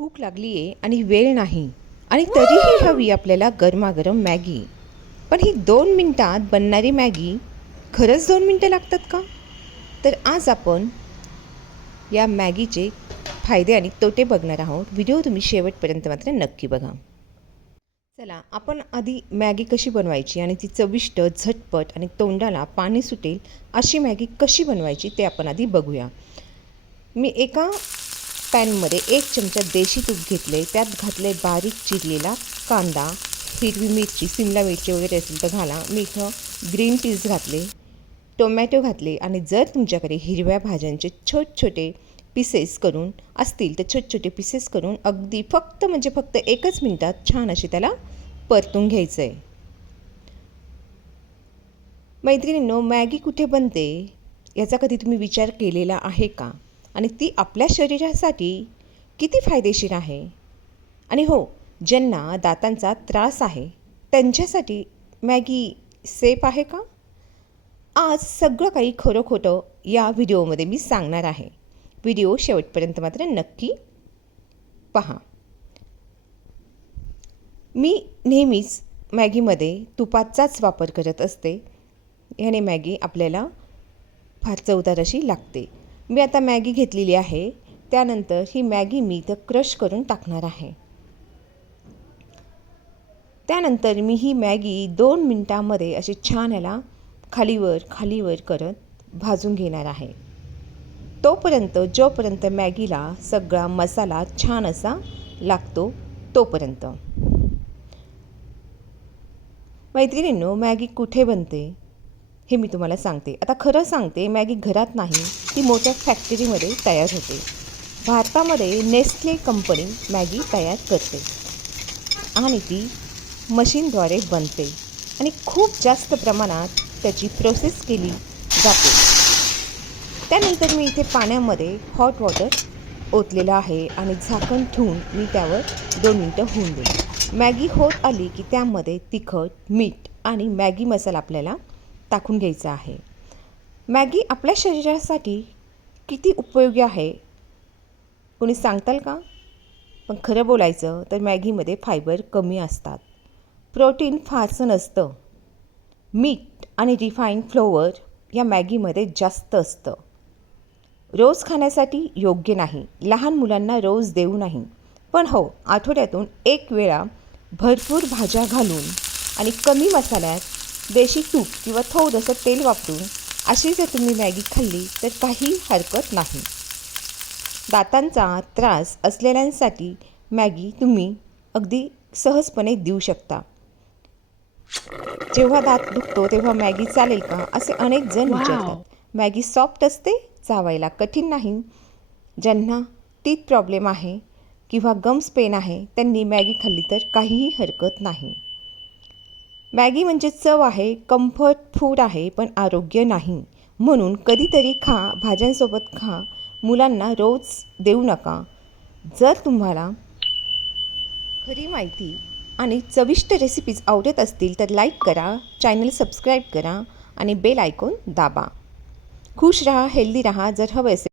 भूक लागली आहे आणि वेळ नाही आणि तरीही हवी आपल्याला गरमागरम मॅगी. पण ही 2 मिनिटात बनणारी मॅगी खरंच 2 मिनटं लागतात का? तर आज आपण या मॅगीचे फायदे आणि तोटे बघणार आहोत. व्हिडिओ तुम्ही शेवटपर्यंत मात्र नक्की बघा. चला आपण आधी मॅगी कशी बनवायची आणि ती चविष्ट, झटपट आणि तोंडाला पाणी सुटेल अशी मॅगी कशी बनवायची ते आपण आधी बघूया. मी एका पॅनमध्ये 1 चमचा देशी तूप घेतले, त्यात घातले बारीक चिरलेला कांदा, हिरवी मिरची, सिमला मिरची वगैरे असेल तर घाला. मी इथं ग्रीन पीस घातले, टोमॅटो घातले आणि जर तुमच्याकडे हिरव्या भाज्यांचे छोटे पीसेस करून असतील तर छोटे पीसेस करून अगदी फक्त 1 मिनिटात छान असे त्याला परतून घ्यायचं आहे. मैत्रिणींनो, मॅगी कुठे बनते याचा कधी तुम्ही विचार केलेला आहे का? आणि ती आपल्या शरीरासाठी किती फायदेशीर आहे? आणि हो, ज्यांना दातांचा त्रास आहे त्यांच्यासाठी मॅगी सेफ आहे का? आज सगळं काही खरं खोटं या व्हिडिओमध्ये मी सांगणार आहे. व्हिडिओ शेवटपर्यंत मात्र नक्की पहा. मी नेहमीच मॅगीमध्ये तुपाचाच वापर करत असते. ह्याने मॅगी आपल्याला फार चवदार अशी लागते. मी आता मॅगी घेतलेली आहे. त्यानंतर ही मॅगी मी इथं क्रश करून टाकणार आहे. त्यानंतर मी ही मॅगी 2 मिनिटांमध्ये अशी छान याला खालीवर करत भाजून घेणार आहे. जोपर्यंत मॅगीला सगळा मसाला छान असा लागतो तोपर्यंत. मैत्रिणींनो, मॅगी कुठे बनते हे मी तुम्हाला सांगते. आता खरं सांगते, मॅगी घरात नाही, ती मोठ्या फॅक्टरीमध्ये तयार होते. भारतामध्ये नेस्ले कंपनी मॅगी तयार करते आणि ती मशीनद्वारे बनते आणि खूप जास्त प्रमाणात त्याची प्रोसेस केली जाते. त्यानंतर मी इथे पाण्यामध्ये हॉट वॉटर ओतलेलं आहे आणि झाकण ठेवून मी त्यावर 2 मिनिटं होऊन देईन. मॅगी होत आली की त्यामध्ये तिखट, मीठ आणि मॅगी मसाला आपल्याला टाकून घ्यायचा आहे. मॅगी आपल्या शरीरासाठी किती उपयोगी आहे कोणी सांगताल का? पण खरं बोलायचं तर मॅगीमध्ये फायबर कमी असतात, प्रोटीन फारसं नसतं, मीठ आणि रिफाईंड फ्लोअर या मॅगीमध्ये जास्त असतं. रोज खाण्यासाठी योग्य नाही, लहान मुलांना रोज देऊ नाही. पण हो, आठवड्यातून 1 वेळा भरपूर भाज्या घालून आणि कमी मसाल्यात देशी तूप किंवा थोडंसं तेल वापरून अशी जर तुम्ही मॅगी खाल्ली तर काही हरकत नाही. दातांचा त्रास असलेल्यांसाठी मॅगी तुम्ही अगदी सहजपणे देऊ शकता. जेव्हा दात दुखतो तेव्हा मॅगी चालेल का असे अनेक जण विचारतात. मॅगी सॉफ्ट असते, चावायला कठीण नाही. ज्यांना टीथ प्रॉब्लेम आहे किंवा गम्स पेन आहे त्यांनी मॅगी खाल्ली तर काहीही हरकत नाही. मॅगी म्हणजे चव आहे, कम्फर्ट फूड आहे, पण आरोग्य नाही. म्हणून कधीतरी खा, भाज्यांसोबत खा, मुलांना रोज देऊ नका. जर तुम्हाला खरी माहिती आणि चविष्ट रेसिपीज आवडत असतील तर लाईक करा, चॅनल सबस्क्राईब करा आणि बेल आयकॉन दाबा. खुश रहा, हेल्दी रहा. जर हवं असेल